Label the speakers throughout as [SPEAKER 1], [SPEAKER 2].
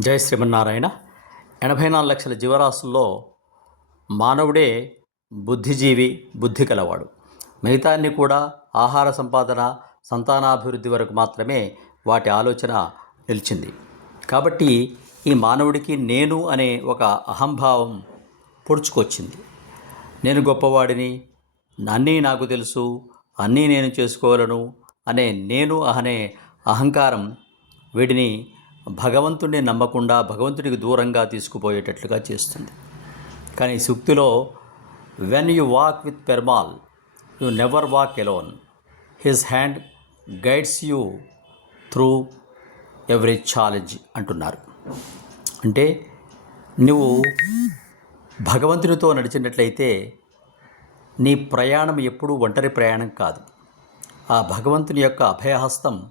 [SPEAKER 1] జై శ్రీమన్నారాయణ. ఎనభై నాలుగు లక్షల జీవరాశుల్లో మానవుడే బుద్ధిజీవి బుద్ధి కలవాడు. మిగతాన్ని కూడా ఆహార సంపాదన సంతానాభివృద్ధి వరకు మాత్రమే వాటి ఆలోచన నిలిచింది. కాబట్టి ఈ మానవుడికి నేను అనే ఒక అహంభావం పొడుచుకొచ్చింది. నేను గొప్పవాడిని అన్నీ నాకు తెలుసు అన్నీ నేను చేసుకోగలను అనే నేను అనే అహంకారం వీడిని భగవంతుడిని నమ్మకుండా భగవంతుడికి దూరంగా తీసుకుపోయేటట్లుగా చేస్తుంది. కానీ సూక్తిలో when you walk with Perumal you never walk alone his hand guides you through every challenge అంటున్నారు. అంటే నువ్వు భగవంతునితో నడిచినట్లయితే నీ ప్రయాణం ఎప్పుడూ ఒంటరి ప్రయాణం కాదు. ఆ భగవంతుని యొక్క అభయహస్తం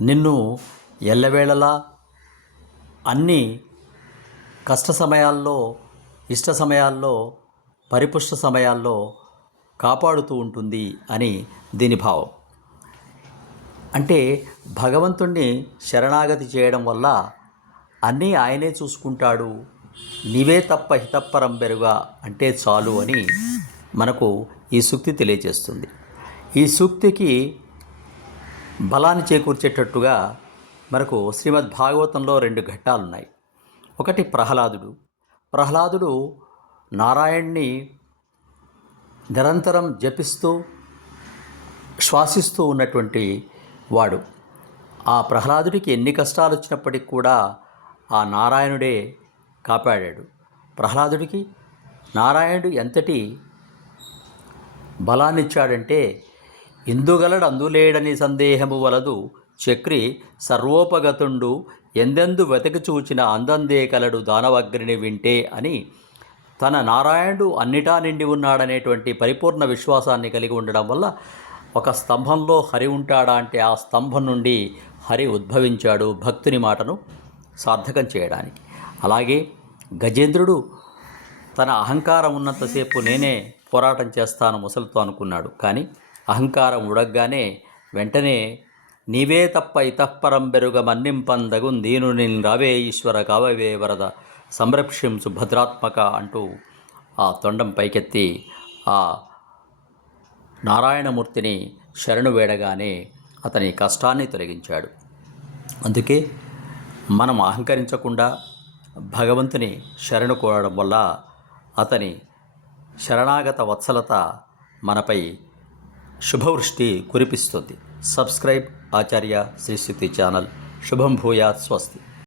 [SPEAKER 1] నిన్ను ఎల్లవేళలా అన్ని కష్ట సమయాల్లో ఇష్ట సమయాల్లో పరిపుష్ట సమయాల్లో కాపాడుతూ ఉంటుంది అని దీని భావం. అంటే భగవంతుణ్ణి శరణాగతి చేయడం వల్ల అన్నీ ఆయనే చూసుకుంటాడు నీవే తప్ప హితప్పరం బెరుగా అంటే చాలు అని మనకు ఈ సూక్తి తెలియజేస్తుంది. ఈ సూక్తికి బలాన్ని చేకూర్చేటట్టుగా మనకు శ్రీమద్ భాగవతంలో రెండు ఘట్టాలున్నాయి. ఒకటి ప్రహ్లాదుడు. ప్రహ్లాదుడు నారాయణ్ణి నిరంతరం జపిస్తూ శ్వాసిస్తూ ఉన్నటువంటి వాడు. ఆ ప్రహ్లాదుడికి ఎన్ని కష్టాలు వచ్చినప్పటికి కూడా ఆ నారాయణుడే కాపాడాడు. ప్రహ్లాదుడికి నారాయణుడు ఎంతటి బలాన్నిచ్చాడంటే ఇందుగలడు అందులేడని సందేహము వలదు చక్రి సర్వోపగతుండు ఎందెందు వెతకి చూచిన అందందే కలడు దానవగ్రిని వింటే అని తన నారాయణుడు అన్నిటా నిండి ఉన్నాడనేటువంటి పరిపూర్ణ విశ్వాసాన్ని కలిగి ఉండడం వల్ల ఒక స్తంభంలో హరి ఉంటాడా అంటే ఆ స్తంభం నుండి హరి ఉద్భవించాడు భక్తుని మాటను సార్థకం చేయడానికి. అలాగే గజేంద్రుడు తన అహంకారం ఉన్నంతసేపు నేనే పోరాటం చేస్తాను ముసలితో అనుకున్నాడు. కానీ అహంకారం ఉడగ్గానే వెంటనే నీవే తప్ప ఇతఃపరం బెరుగ మన్నింపందగు దీను నిన్ రావే ఈశ్వర కావవే వరద. సంరక్షించు భద్రాత్మక అంటూ ఆ తొండం పైకెత్తి ఆ నారాయణమూర్తిని శరణు వేడగానే అతని కష్టాన్ని తొలగించాడు. అందుకే మనం అహంకరించకుండా భగవంతుని శరణు కోరడం వల్ల అతని శరణాగత వత్సలత మనపై శుభవృష్టి కురిపిస్తుంది సబ్స్క్రైబ్ ఆచార్య శ్రీస్థితి ఛానల్ శుభం భూయాత్ స్వస్తి